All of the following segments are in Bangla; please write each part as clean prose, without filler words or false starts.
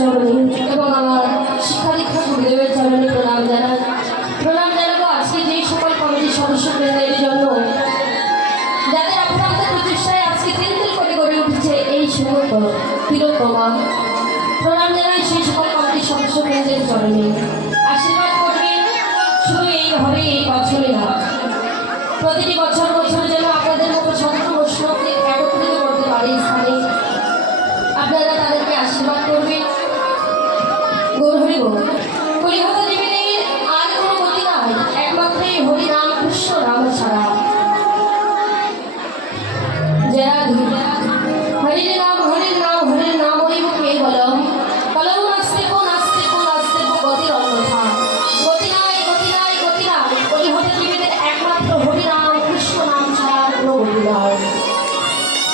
চরণে এবং আমার শিক্ষা দীক্ষা গুরুদেবের চরণে প্রণাম জানাই। প্রণাম জানাবো আজকে যে সকল কমিটির সদস্যবৃন্দের জন্য যাদের অক্লান্ত প্রচেষ্টায় আজকে তিল তিল করে গড়ে উঠেছে এই সমস্ত তিলোত্তমা। প্রণাম জানাই সেই সকল কমিটির সদস্যবৃন্দের চরণে। আশীর্বাদ করবেন শুধু এইভাবে এই বছরে না, প্রতিটি বছর বছর যেন আপনাদের মতো সন্ত বৈষ্ণবকে একত্রিত করতে পারে স্থানে। আপনারা তাদেরকে আশীর্বাদ করবেন। গৌর হরি বল। কলিহত জীবনের আর কোনো গতি নাই, একমাত্র হরি নাম কৃষ্ণ নাম ছাড়া। যারা হরির নাম হরির নাম হরির নাম ওই মুখে বলো কলম নাচতে কো নাচতে কো নাচতে কো গতির অন্যথা। গতি নাই গতি নাই গতি নাই, কলিহত জীবনের একমাত্র হরি নাম কৃষ্ণ নাম ছাড়া কোনো গতি নাই।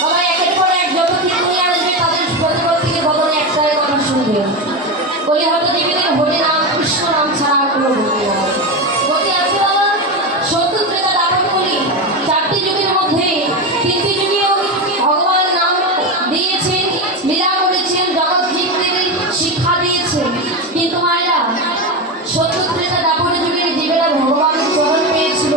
বাবা একের পর এক যত কিছু নিয়ে আসবে তাদের প্রতিপত্তিকে বদলে একটাই কথা শুনবে, কলিহত জীবনের হরি নাম কৃষ্ণ নাম ছাড়া কোনো গতি নাই। গতি আছে বাবা সত্য ত্রেতা দাপর কলি চারটি যুগের মধ্যে তিনটি যুগেও ভগবান নাম দিয়েছেন, লীলা করেছেন, জগৎ জীবদের শিক্ষা দিয়েছেন। কিন্তু মায়েরা সত্য ত্রেতা দাপর যুগের জীবেরা ভগবানের চরণ পেয়েছিল,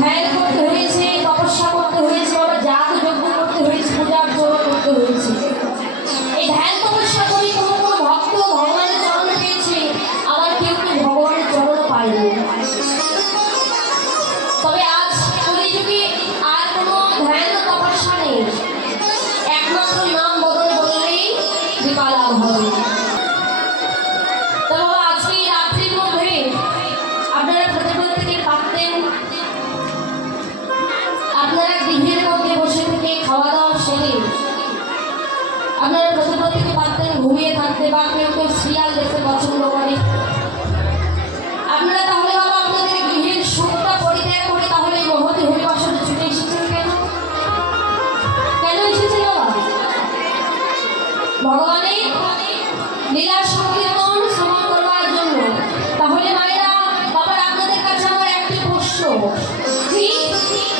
ধ্যান করতে হয়েছে, তপস্যা করতে হয়েছে, বাবা যাগ যজ্ঞ করতে হয়েছে, পূজা অর্চনা করতে হয়েছে। এই ধ্যান তপস্যা করে কোনো কোনো ভক্ত ভগবানের চরণ পেয়েছে, আবার কেউ কেউ ভগবানের চরণও পায়নি। তবে আজ কলিযুগে আর কোনো ধ্যান তপস্যা নেই, একমাত্র নাম বদল বললেই কৃপা লাভ হবে। তো বাবা আজকে এই রাত্রির মধ্যে আপনারা প্রত্যেকে পারতেন আপনারা গৃহের মধ্যে বসে থেকে খাওয়া দাওয়া সেরে আপনারা প্রত্যেকে পারতেন ঘুমিয়ে থাকতে, বা কেউ কেউ সিরিয়াল দেখতে পছন্দ করে। আপনারা তাহলে বাবা আপনাদের গৃহের সুখটা পরিত্যাগ করে তাহলে এই মহতি হরিবাসরে ছুটে এসেছেন কেন? কেন এসেছেন বাবা? ভগবানের লীলা সংকীর্তন শ্রবণ করবার জন্য। তাহলে মায়েরা বাবার আপনাদের কাছে আমার একটি প্রশ্ন, কি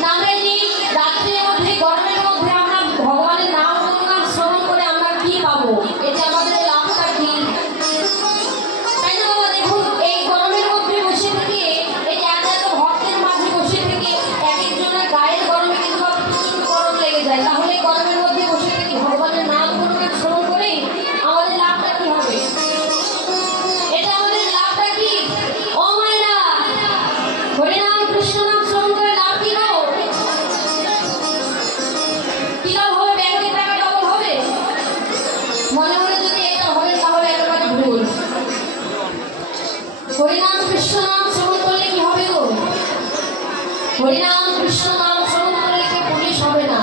নামে নেই রাত্রের মধ্যে গরমের মধ্যে আমরা ভগবানের নাম গুণগান শ্রবণ করে আমরা কি পাবো? এটা আমাদের লাভটা কি? তাই না বাবা? দেখুন এই গরমের মধ্যে বসে থেকে এই যে এত এত ভক্তের মাঝে বসে থেকে এক একজনের গায়ের গরমে কিন্তু প্রচুর গরম লেগে যায়। তাহলে গরমের মধ্যে বসে থেকে ভগবানের নাম গুণগান শ্রবণ করে আমাদের লাভটা কি হবে? এটা আমাদের লাভটা কি? ও মায়েরা হরিনাম কৃষ্ণ নাম শ্রবণ করে লাভ কি গো? কি লাভ হবে? ব্যাংকের টাকা ডবল হবে? মনে মনে যদি এটা হবে তাহলে একেবারে ভুল। হরিনাম কৃষ্ণ নাম শ্রবণ করলে কি হবে গো? হরিনাম কৃষ্ণ নাম শ্রবণ করলে কে পুলিশ হবে না,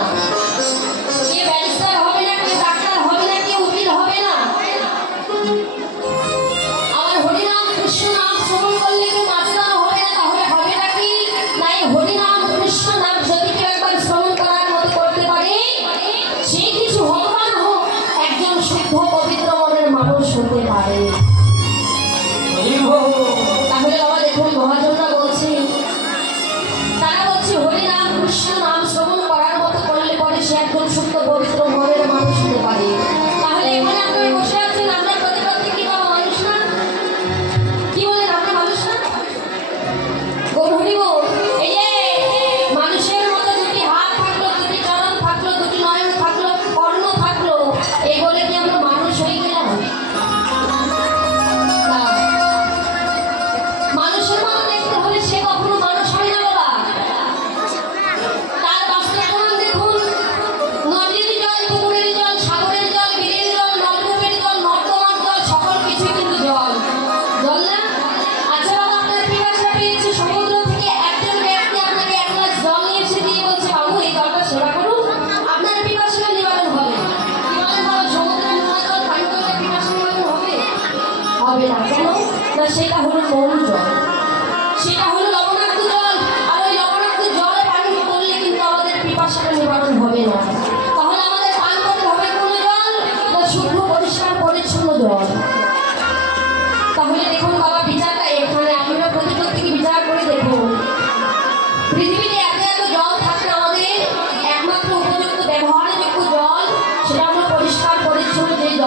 কে ব্যারিস্টার হবে না, কে ডাক্তার হবে না, কে উকিল হবে না। আমার হরিনাম কৃষ্ণ নাম শ্রবণ করলে কেউ মাস্টার হবে না, তাহলে হবেটা কি? না এই হরিনাম কৃষ্ণ নাম যদি কেউ একবার শ্রবণ করার মতো করতে পারে, সে কিছু ভগবান হোক একজন শুদ্ধ পবিত্র মনের মানুষ হতে পারে। তাহলে বাবা দেখুন মহাজনরা বলছে, তারা বলছে হরিনাম কৃষ্ণ নাম শ্রবণ করার মতো করলে পরে সে একজন শুদ্ধ পবিত্র মনের মানুষ হতে পারে। তাহলে এখানে আপনারা বসে আছেন, আমরা প্রতিপত্তি কি বাবা মানুষ না? কি বলেন আমরা মানুষ না? গৌর হরি বল। এই যে মানুষের মতো দুটি হাত থাকলো, দুটি চরণ থাকলো, দুটি নয়ন থাকলো, কর্ণ থাকলো, এই বলে কি আমরা মানুষ হয়ে গেলাম? না। মানুষের মতো দেখতে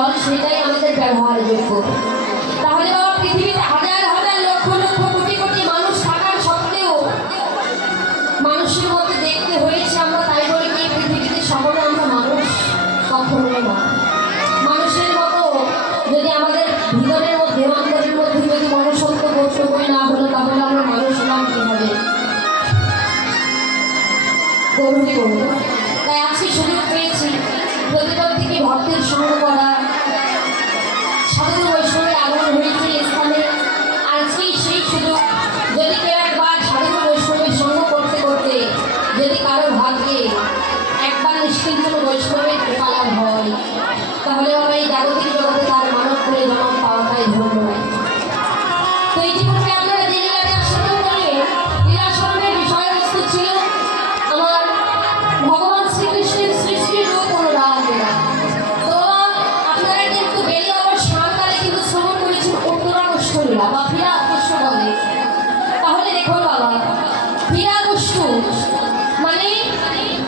জল সেটাই আমাদের ব্যবহারযোগ্য। তাহলে বাবা পৃথিবীতে হাজার হাজার লক্ষ লক্ষ কোটি কোটি মানুষ থাকার সত্ত্বেও মানুষের মধ্যে দেখতে হয়েছে আমরা, তাই বলে কি পৃথিবীতে সকলে আমরা মানুষ? কখনোই না। মানুষের মতো যদি আমাদের ভিতরের মধ্যে অন্তরের মধ্যে যদি মনুষ্যত্ব কর্তব্য না হলো তাহলে আমরা মানুষ নাম কিভাবে? গৌরী বলব। তাই আজকে সুযোগ পেয়েছি প্রতিবার থেকে ভক্তের সঙ্গ করা, সাধু বৈষ্ণবের আগমন হয়েছে স্থানে। আজকেই সেই সুযোগ, যদি কেউ একবার সাধু বৈষ্ণবের সঙ্গ করতে করতে যদি কারো ভাগ্যে একবার নিষ্কিঞ্চন বৈষ্ণবের কৃপালাভ হয় তাহলে বাবা এই জাগতিক জগতে তার মানব করে জন্ম পাওয়াটাই ধন্য। তো ইতিপূর্বে আপনারা যে লীলাটি আস্বাদন করলেন, লীলাস্মরণের বিষয়বস্তু ছিল আমার ভগবান শ্রীকৃষ্ণের সৃষ্টির রূপ অনুরাগ লীলা। তো আপনারা কিন্তু বেরিয়ে আবার সাঁকালে কিন্তু শ্রবণ করেছেন উত্তরাগোষ্ঠ লীলা বা ফিরাগোষ্ঠ বলে। তাহলে দেখুন বাবা, ফিরাগোষ্ঠ মানে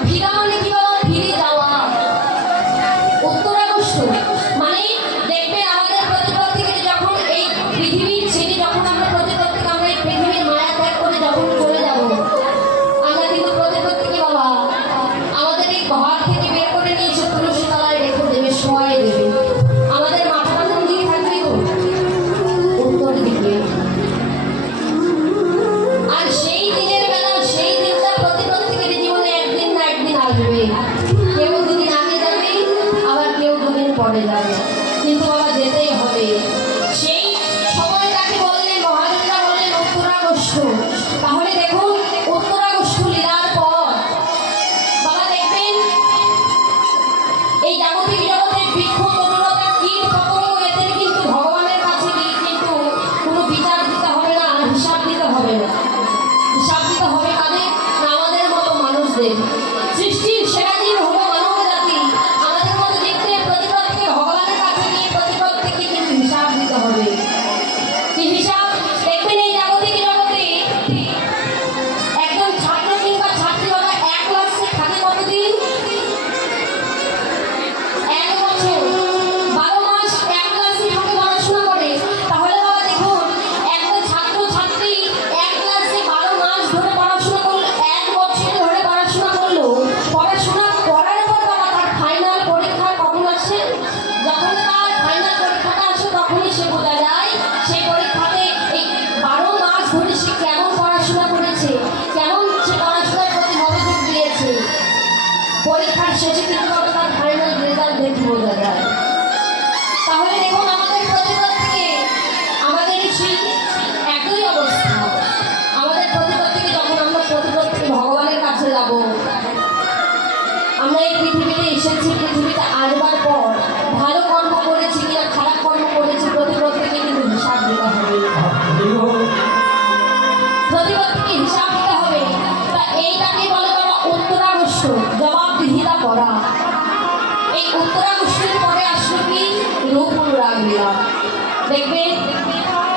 ফিরা মানে কি বাবা? ফিরে যাওয়া। উত্তরাগোষ্ঠ মানে দেখবেন আমাদের প্রতিপত্তিকে যখন এই পৃথিবীর ছেড়ে যখন আমরা প্রতিপত্তিকে আমরা এই পৃথিবীর মায়া ত্যাগ করে যখন চলে যাব, আমরা কিন্তু প্রতিপত্তিকে বাবা আমাদের এই ঘর থেকে বের করে নিয়ে এসে তুলসী তলায় রেখে দেবে, শোয়াই দেবে। আমাদের মাথাটা কোন দিকে থাকবে গো? উত্তর দিকে। আর সেই দিনের বেলা, সেই দিনটা প্রতিপত্তিকের জীবনে একদিন না একদিন আসবে। কেউ দুদিন আগে যাবে, আবার কেউ দুদিন পরে যাবে, কিন্তু বাবা যেতেই হবে। সেই সময়টাকে বললেন মহালীলা, বললেন উত্তরাগোষ্ঠ। তাহলে দেখুন উত্তরাগোষ্ঠ লীলার পর বাবা দেখবেন এই জাগতিক জগতের বৃক্ষ তরুলতা কীট পতঙ্গ এদের কিন্তু ভগবানের কাছে গিয়ে কিন্তু কোনো বিচার দিতে হবে না, হিসাব দিতে হবে না। হিসাব দিতে হবে কাদের? না আমাদের মতো মানুষদের। সৃষ্টির সেরা জীব হলো মানব জাতি। আমাদের মতো দেখতে প্রতিপত্তিকে ভগবানের কাছে গিয়ে প্রতিপত্তিকে কিন্তু হিসাব দিতে হবে। কি হিসাব? দেখবেন এই জাগতিক জগতে একজন ছাত্র কিংবা ছাত্রী বাবা এক ক্লাসে থাকে কতদিন? 1 বছর, 12 মাস এক ক্লাসে থাকে, পড়াশোনা করে। তাহলে বাবা দেখুন একটা ছাত্র ছাত্রী এক ক্লাসে 12 মাস ধরে পড়াশোনা করলো, 1 বছর ধরে পড়াশোনা করলো। পড়াশোনা করার পর বাবা তার ফাইনাল পরীক্ষা কখন আসে? যখন তার ফাইনাল পরীক্ষাটা আসে তখনই সে বোঝা যায় সেই পরীক্ষাতে এই 12 মাস ধরে সে কেমন পড়াশোনা করেছে, কেমন সে পড়াশোনার প্রতি মনোযোগ দিয়েছে। পরীক্ষার শেষে কিন্তু বাবা তার ফাইনাল রেজাল্ট দেখে বোঝা যায়। তাহলে দেখুন আমাদের প্রতিপত্তিকে আমাদের সেই একই অবস্থা। আমাদের প্রতিপত্তিকে যখন আমরা প্রতিপত্তিকে ভগবানের কাছে যাব, আমরা এই পৃথিবীতে এসেছি, পৃথিবীতে আসবার পর ভালো কর্ম করেছি কিনা খারাপ কর্ম করেছি প্রতিপত্তিকে কিন্তু হিসাব দিতে হবে। প্রতিপত্তিকে হিসাব দিতে হবে। তা এইটাকে বলে বাবা উত্তরাগোষ্ঠ, জবাবদিহিতা করা। এই উত্তরাগোষ্ঠের পরে আসলো কি? রূপ অনুরাগ লীলা। দেখবেন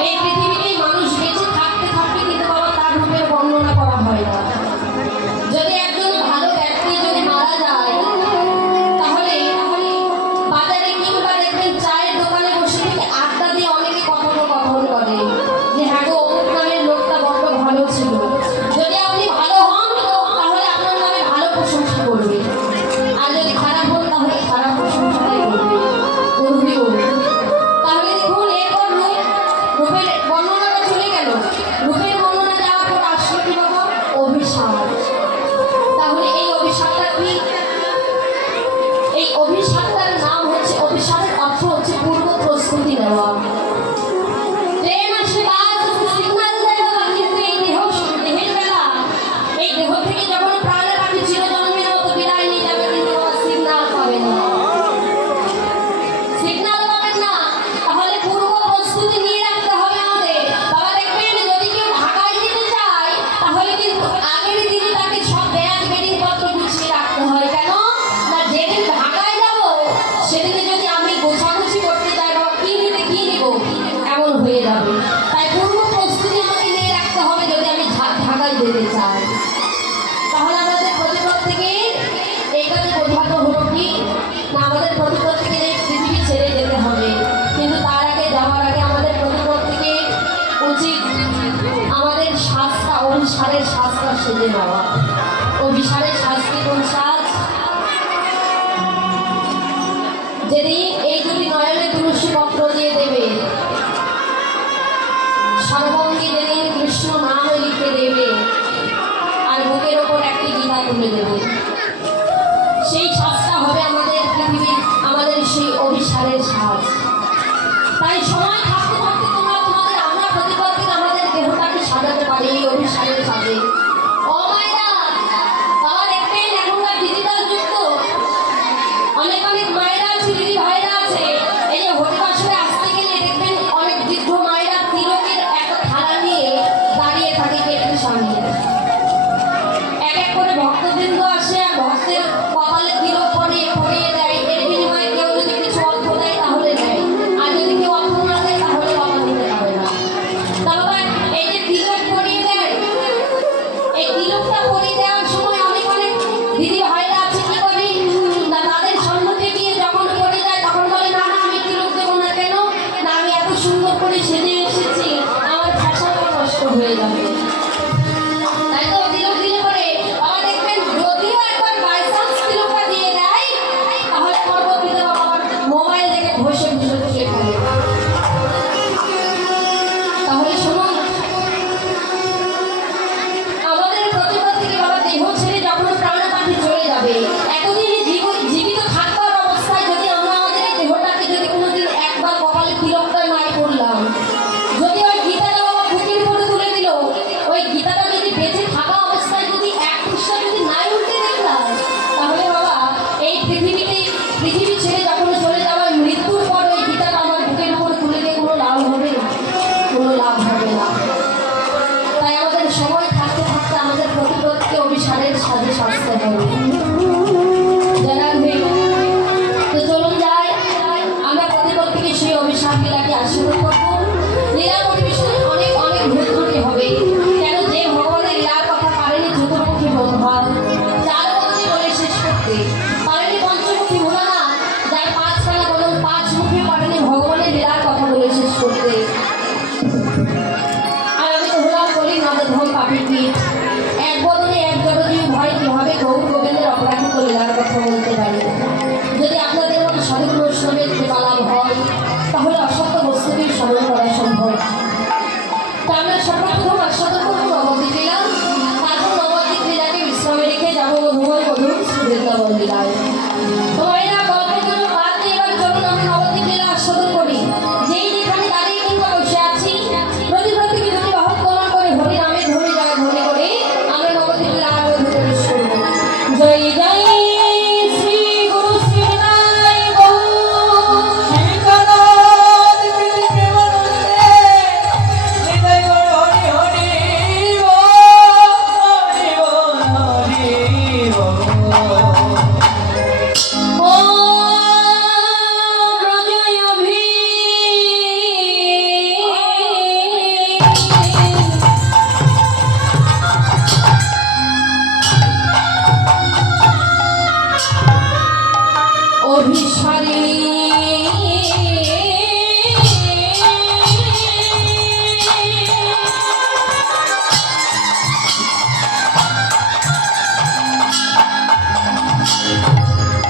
এই পৃথিবীতে মানুষ বেঁচে থাকতে থাকতে কিন্তু বাবা তার রূপের বর্ণনা করা হয় না। যদি একজন ভালো ব্যক্তি যদি মারা যায় তাহলে বাজারে কিংবা দেখবেন চায়ের দোকানে বসে থেকে আড্ডা দিয়ে অনেকে কথোপকথন করে যে হ্যাঁ গো অমুক নামের লোকটা বড্ড ভালো ছিল। যদি আপনি ভালো হন তাহলে আপনার নামে ভালো প্রশংসা করবে, আর যদি খারাপ হন তাহলে খারাপ প্রশংসাই করবে। তাহলে দেখুন এরপর রূপের বর্ণনাটা চলে গেল। রূপের বর্ণনা যাওয়ার পর আসলো কি বাবা? অভিশাপ। তাহলে এই অভিশাপটা কি? এই অভিশাপটার নাম হচ্ছে, অভিশাপের অর্থ হচ্ছে পূর্ব প্রস্তুতি নেওয়া। ট্রেন আসে, বাস আসে, সিগন্যাল দেয় বাবা, কিন্তু এই দেহের বেলা এই দেহ থেকে যখন প্রাণের আগে চিরজন্মের মতো বিদায় নিয়ে যাবে কিন্তু সিগন্যাল পাবে না। সিগন্যাল পাবেন না, তাহলে পূর্ব প্রস্তুতি নিয়ে রাখতে হবে আমাদের। বাবা দেখবেন যদি কেউ ঢাকায় যেতে চায় তাহলে কিন্তু আগের দিনে তাকে সব ব্যাগ বেরিং পত্র গুছিয়ে রাখতে হয়। কেন না? যেদিন ঢাকায় যাব তুলে দেবে। সেই সাজটা হবে আমাদের পৃথিবীর, আমাদের সেই অভিসারের সাজ। তাই সময় থাকতে থাকতে তোমরা তোমাদের, আমরা প্রতিপক্ষে আমাদের দেহটাকে সাজাতে পারি এই অভিসারের সাজে। ও মায়েরা, বাবা দেখবেন এখনকার ডিজিটাল যুগ তো, অনেক অনেক মায়েরা আছে, দিদি ভাইরা আছে, এই যে হরিবাসরে আসতে গেলে দেখবেন অনেক বৃদ্ধ মায়েরা তিলকের একটা থালা নিয়ে দাঁড়িয়ে থাকে গেটের সামনে। এক এক করে ভক্তবৃন্দ আসে আর ভক্তের কপালে তিলক পরিয়ে দেয়। এর বিনিময়ে কেউ যদি কিছু অর্থ দেয় তাহলে দেয়, আর যদি কেউ অর্থ না দেয় তাহলে বাবা দিতে পারে না। তা বাবা এই যে তিলক পরিয়ে দেয়, এই তিলকটা পরিয়ে দেওয়ার সময় অনেক অনেক দিদি ভাইরা আছে কি করে, তাদের সম্মুখে গিয়ে যখন পড়ে যায় তখন বলে না না আমি তিলক দেবো না। কেন না, আমি এত সুন্দর করে সেজে এসেছি, আমার ফ্যাশনটা নষ্ট হয়ে যাবে। তাই তো তিলক দিলে পরে বাবা দেখবেন যদিও একবার বাই চান্স তিলকটা দিয়ে দেয় তাহলে পরবর্তীতে বাবার মোবাইল থেকে ঘষে ঘষে তুলে ফেলে। তাহলে শুনুন, আমাদের প্রতিপদ থেকে বাবা দেহ ছেড়ে যখন প্রাণপাখি চলে যাবে, এতদিন জীবিত থাকবার অবস্থায় যদি আমরা আমাদের এই দেহটাকে যদি কোনোদিন একবার কপালে তিলকটা নাই করলাম, যদি ওই গীতাটা বাবা বুকের উপরে তুলে দিল, ওই গীতাটা যদি বেঁচে থাকা অবস্থায় যদি এক পৃষ্ঠা যদি নাই উল্টে দেখলাম, তাহলে বাবা এই পৃথিবী ছেড়ে যখন চলে যাওয়ার মৃত্যুর পর ওই গীতাটা আমার বুকের উপরে তুলে দিয়ে কোনো লাভ হবে? কোনো লাভ হবে না। তাই আমাদের সময় থাকতে থাকতে আমাদের প্রতিপদকে অভিসারের সাজে সাজতে হবে। জানান তো চলুন যাই, আমরা প্রতিপদকে সেই অভিশাপ লীলাকে আশীর্বাদ করবো। লীলা পরিবেশনে অনেক অনেক ভূতমুখী হবে। কেন যে ভগবানের লীলার কথা পারেনি চতুর্মুখী ব্রহ্মা, যার বদলে বলে শেষ করতে পারেনি পঞ্চমুখী ভোলানাথ, যার পাঁচখানা বদল পাঁচ মুখে পারেনি ভগবানের লীলার কথা বলে শেষ করতে। আর আমি তো হলাম বলি নবধম পাপি পীঠ, এক বদলে এক জড়জীব ভয় কিভাবে গৌর গোবিন্দের অপরাধিত লীলার কথা বলতে পারি। যদি আপনাদের মতো সাধু বৈষ্ণবের কৃপা লাভ হয় তাহলে অসত্য বস্তুকেই স্মরণ করা সম্ভব। তা আমরা সর্বপ্রথম আস্বাদন করবো নবদ্বীপ লীলা, তারপর নবদ্বীপ লীলাকে বিশ্রামে রেখে যাবো মধুময় মধুর শ্রীবৃন্দাবন লীলায়। তো এরা গল্পের জন্য বাদ দিয়ে এবার চলুন আমরা নবদ্বীপ লীলা আস্বাদন করি। যেই যেখানে দাঁড়িয়ে কিংবা বসে আছি, প্রতিপদকে যদি বাহক প্রণাম করে হরি নামে ধরে যায় ধরে করে আমরা নবদ্বীপ লীলা আরম্ভ প্রবেশ করবো। জয় জয় শ্রী গুরু শ্রীনারায়ণ অভিসারী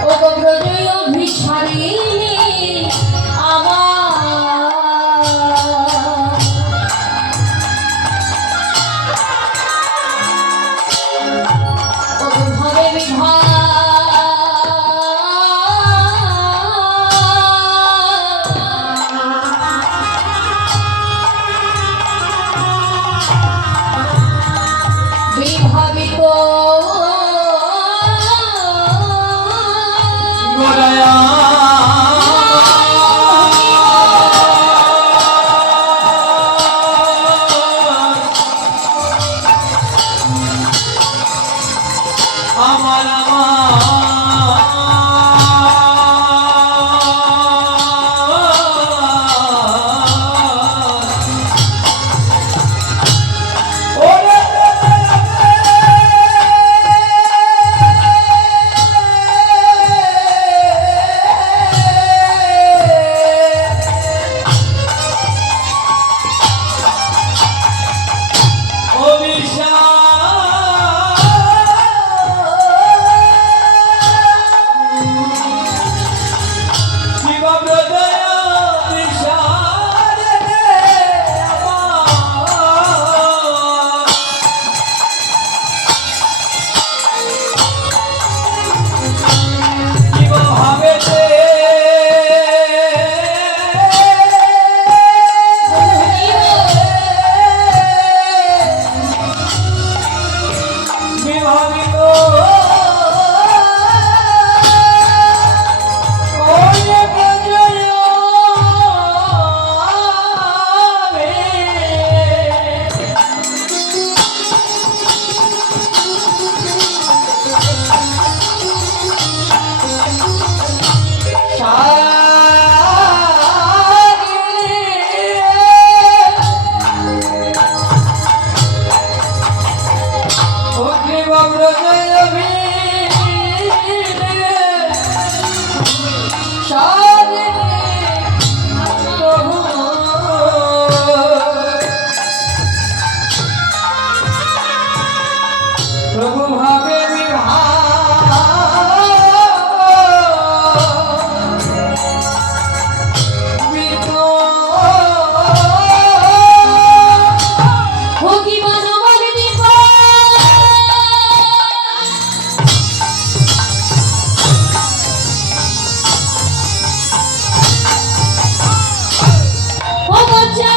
ও ব্রজয় অভিসারী আমার ভাবে বিভা বিভাবিত আমার प्रभु भावे होगी मनोमन दीपा हो बच्चा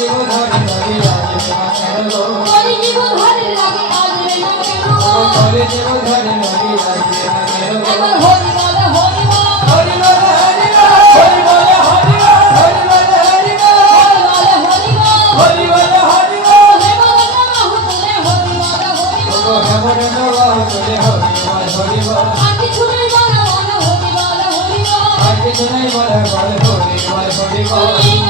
জীবন কোটি